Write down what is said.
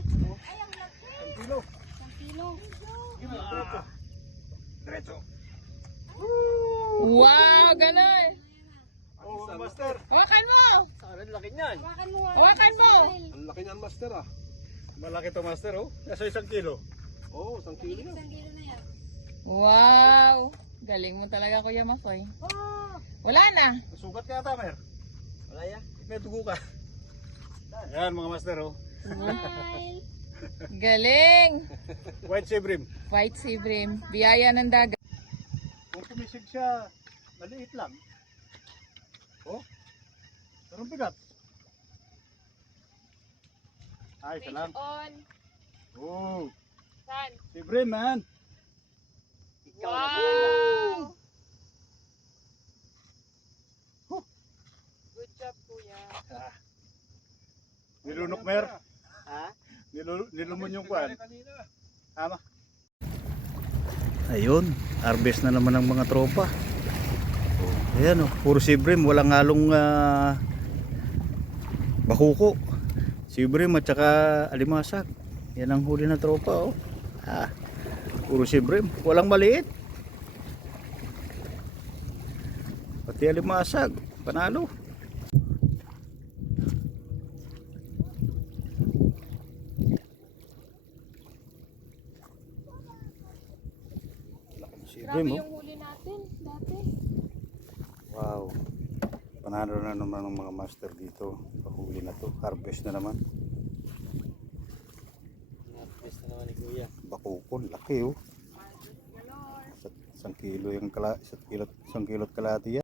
Ang kilo. Isang kilo. Diretso. Diretso. Wow, ganun. Oh, master. Hawakan mo. Saan ang laki niyan? Hawakan mo. Hawakan mo. Ang laki niyan, master ah. Malaki to, master oh. Nasa 1 kilo. Oo, 1 kilo yan. Isang kilo na yan. Wow. Galing mo talaga, Kuya Makoy. Oh! Wala na. Sugat ka yata, Mer? Wala yan. May dugo ka. Ayan mga master oh. Smile! Galing. White sea bream. White sea bream. Biyaya ng dagat. Kung tumisig siya, maliit lang. Oh, pero bigat. Ay, salam. on. Oh, San? sea bream man. Wow. Good job, Kuya. Ah. Nilunok mer. Ha? Nilumon yung kwan. Tama. Ayun, harvest na naman ng mga tropa. Ayan oh, puro sea bream, walang halong bakuko. Sea bream at saka alimasag. Yan ang huli na tropa oh. Puro sea bream, walang maliit. Pati alimasag, panalo. Sea Grabe bream oh. yung huli natin dati. Wow. Panalo na naman ng mga master dito. Pahuli na to. Harvest na naman. Harvest na naman ni Kuya. Bakukon. Laki oh. 1 kilo yung isang kilot kalahati yan.